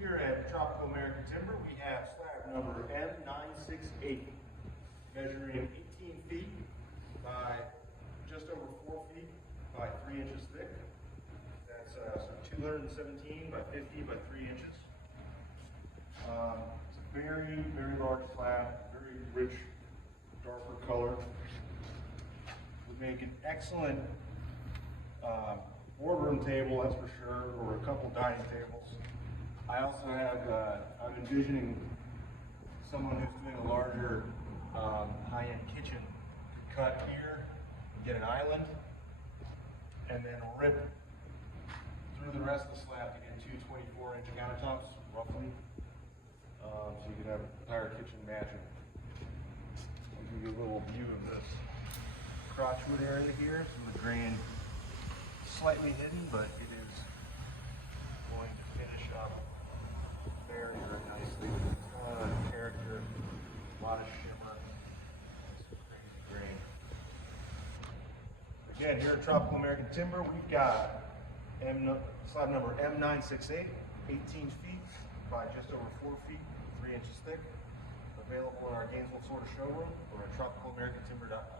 Here at Tropical American Timber, we have slab number M968, measuring 18 feet by just over 4 feet by 3 inches thick. That's so 217 by 50 by 3 inches. It's a very, very large slab, very rich, darker color. Would make an excellent boardroom table, that's for sure, or a couple dining tables. I also have, I'm envisioning someone who's doing a larger high-end kitchen could cut here and get an island, and then rip through the rest of the slab to get two 24-inch countertops, roughly. So you could have an entire kitchen matching. I'll give you a little view of this crotchwood area here. Some of the grain slightly hidden, but it is going to finish up very, very nicely. A lot of character, a lot of shimmer, some crazy grain. Again, here at Tropical American Timber, we've got slab number M968, 18 feet by just over 4 feet, 3 inches thick. Available in our Gainesville, Florida showroom or at tropicalamericanttimber.com.